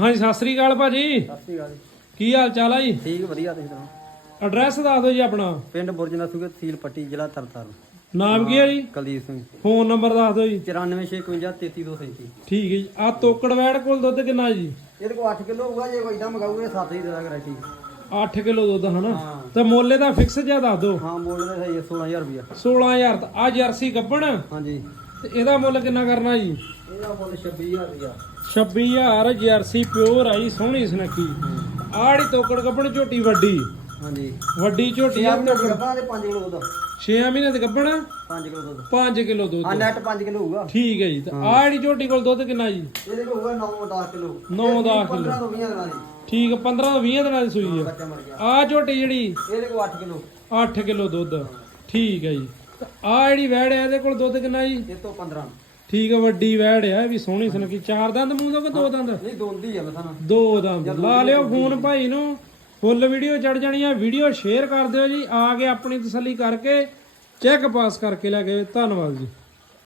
ਹਾਂਜੀ ਸਤਿ ਸ੍ਰੀ ਅਕਾਲ ਭਾਜੀ। ਸਤਿ ਸ਼੍ਰੀ ਅਕਾਲ ਜੀ। ਕੀ ਹਾਲ ਚਾਲ ਆ ਜੀ? ਠੀਕ ਵਧੀਆ ਤੁਸੀਂ ਸੁਣਾਓ? ਐਡਰੈਸ ਦੱਸ ਦਿਓ ਜੀ ਆਪਣਾ। ਪਿੰਡ ਬੁਰਜ ਨਸੂਗੇ ਤਹਿਸੀਲ ਪੱਟੀ ਜ਼ਿਲ੍ਹਾ ਤਰਨਤਾਰਨ। ਨਾਮ ਕੀ ਹੈ ਜੀ? ਕੁਲਦੀਪ ਸਿੰਘ। ਫੋਨ ਨੰਬਰ ਦੱਸ ਦਿਓ ਜੀ। 9451 33237 ਠੀਕ ਹੈ ਜੀ। ਆ ਤੋਕੜ ਵੈੜ ਕੋਲ ਦੁੱਧ ਕਿੰਨਾ ਜੀ? ਇਹਦੇ ਕੋਲ 8 ਕਿਲੋ ਹੋਊਗਾ ਜੇ ਕੋਈ ਇਦਾਂ ਮਗਾਊਗੇ 7 ਹੀ ਦੇਦਾ ਗਰੰਟੀ 8 ਕਿਲੋ ਦੁੱਧ ਹਨਾ? ਹਾਂ। ਤੇ ਮੋਲੇ ਦਾ ਫਿਕਸ ਜਿਹਾ ਦੱਸ ਦਿਓ। ਹਾਂ ਮੁੱਲ ਦੇ ਸਹੀ ਹੈ 16000 ਰੁਪਇਆ 16000 ਤਾਂ ਆ ਜਰਸੀ ਗੱਬਣ। ਹਾਂਜੀ। ਤੇ ਇਹਦਾ ਮੁੱਲ ਕਿੰਨਾ ਕਰਨਾ ਜੀ? ਇਹਦਾ ਮੁੱਲ 26000 ਰੁਪਇਆ। 26000 ਜਰਸੀ ਪਿਓਰ ਆਈ ਸੋਹਣੀ ਸੁਨੱਖੀ। ਆੜੀ ਤੋਕੜ ਗੱਬਣ ਝੋਟੀ ਵੱਡੀ। ਹਾਂਜੀ। ਵੱਡੀ ਝੋਟੀ ਆ ਸ਼ਿਆਮ ਦੇ ਗੱਪਾਂ ਦੇ 5 ਕਿਲੋ ਦੁੱਧ। 6 ਮਹੀਨੇ ਦੀ ਗੱਬਣ 5 ਕਿਲੋ ਦੁੱਧ। 5 ਕਿਲੋ ਦੁੱਧ। ਹਾਂ ਨੈਟ 5 ਕਿਲੋ ਹੋਊਗਾ। ਠੀਕ ਹੈ ਜੀ ਤੇ ਆੜੀ ਝੋਟੀ ਕੋਲ ਦੁੱਧ ਕਿੰਨਾ ਜੀ? ਇਹਦੇ ਕੋਲ ਹੋਊਗਾ 9 10 ਕਿਲੋ। 9 10 ਕਿਲੋ। 15 ਤੋਂ 20 ਦਿਨਾਂ ਦੀ। ਠੀਕ 15 ਤੋਂ 20 ਦਿਨਾਂ ਦੀ ਸੂਈ ਹੈ। ਆ ਝੋਟੀ ਜਿਹੜੀ ਇਹਦੇ ਕੋਲ 8 ਕਿਲੋ। 8 ਕਿਲੋ ਦੁੱਧ। ਠੀਕ ਹੈ ਜੀ। ਆ ਜਿਹੜੀ ਵੈੜ ਹੈ ਇਹਦੇ ਕੋਲ ਦੁੱਧ ਕਿੰਨਾ ਜੀ? ਇਹ ਤੋਂ 15 ਠੀਕ ਹੈ ਵੱਡੀ ਵੈੜ ਹੈ ਵੀ ਸੋਹਣੀ ਸੁਨੱਖੀ। ਚਾਰ ਦੰਦ ਮੂੰਹ ਤੋਂ ਕਿ ਦੋ ਦੰਦ? ਨਹੀਂ ਦੋਂਦੀ ਆ ਮਸਾਂ ਦੋ ਦੰਦ। ਲਾ ਲਿਓ ਫੋਨ ਭਾਈ ਨੂੰ। ਫੁੱਲ ਵੀਡੀਓ ਚੜ ਜਾਣੀ ਆ। ਵੀਡੀਓ ਸ਼ੇਅਰ ਕਰ ਦਿਓ ਜੀ। ਆ ਕੇ ਆਪਣੀ ਤਸੱਲੀ ਕਰਕੇ ਚੈੱਕ ਪਾਸ ਕਰਕੇ ਲੈ ਗਏ ਧੰਨਵਾਦ ਜੀ।